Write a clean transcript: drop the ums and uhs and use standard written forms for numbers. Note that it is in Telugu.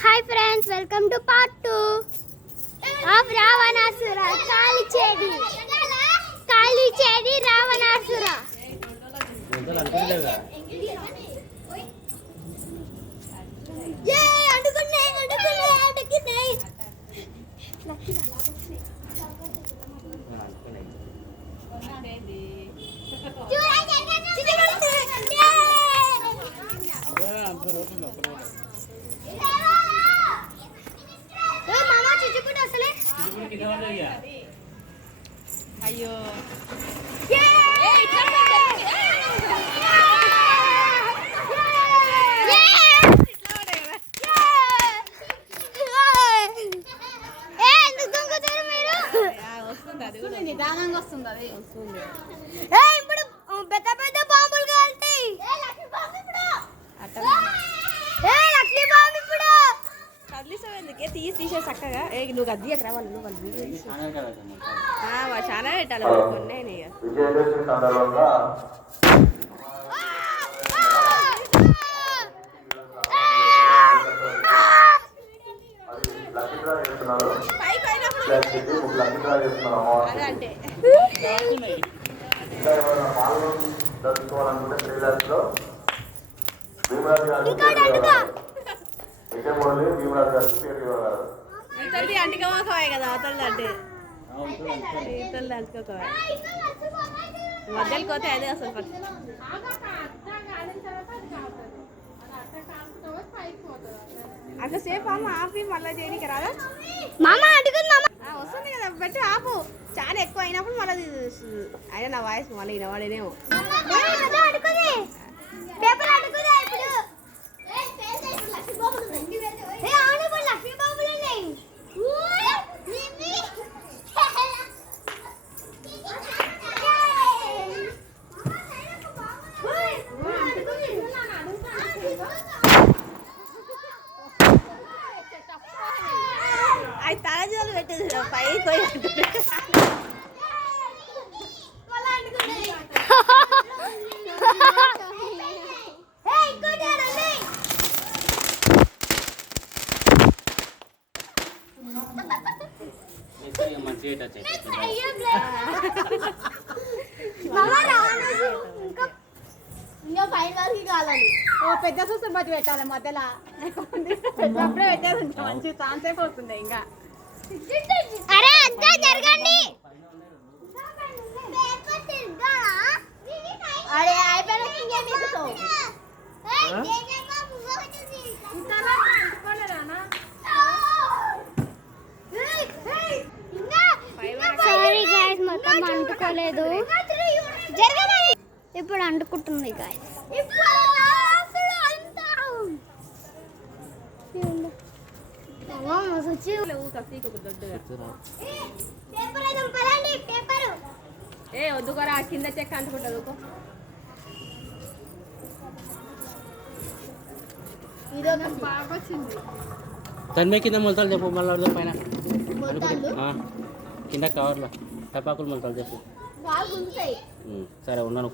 Hi friends, welcome to part 2 of Ravanasura. కాలిచేది రావణాసుర. అయ్యో వస్తుంది, అది కూడా నిదానంగా వస్తుంది. అది వస్తుంది. ఇప్పుడు పెద్ద పెద్ద బాంబులు కాల్తాయి. ఎందుకే తీసే చక్కగా నువ్వు అది రావాలి. నువ్వు చాలా పెట్టాలి కొన్ని. అదంటే ఇతరుది అంటుకోవాలి కదా, అవతలది అంటే ఇతరుది అంటుకోవాలి. మధ్యలోకి పోతే అదే అసలు ఫస్ట్. అట్లా సేపు అమ్మ ఆపి మళ్ళీ చేయడానికి రాదా? వస్తుంది కదా, పెట్టి ఆపు. చాలా ఎక్కువ అయినప్పుడు మళ్ళీ అయినా నా వాయిస్ మళ్ళీ వినవాడేనేమో. అది తలజోలు పెట్టేది పైకి పోయి పెద్ద చూస్తే మధ్య పెట్టాలి. మధ్యలో అప్పుడే పెట్టేది మంచి ఛాన్స్ అయిపోతుంది. ఇంకా మొత్తం అంటుకోలేదు. ఇప్పుడు అంటుకుంటుంది గాయస్. వద్దుకోరా, కింద చెక్క అంటుకుంటుంది. బాగా వచ్చింది. దాని కింద మొలతాలు చెప్పు. మళ్ళీ పైన కింద కవర్లో టపాకులు మొలతాలు చెప్పు. సరే ఉన్నాను.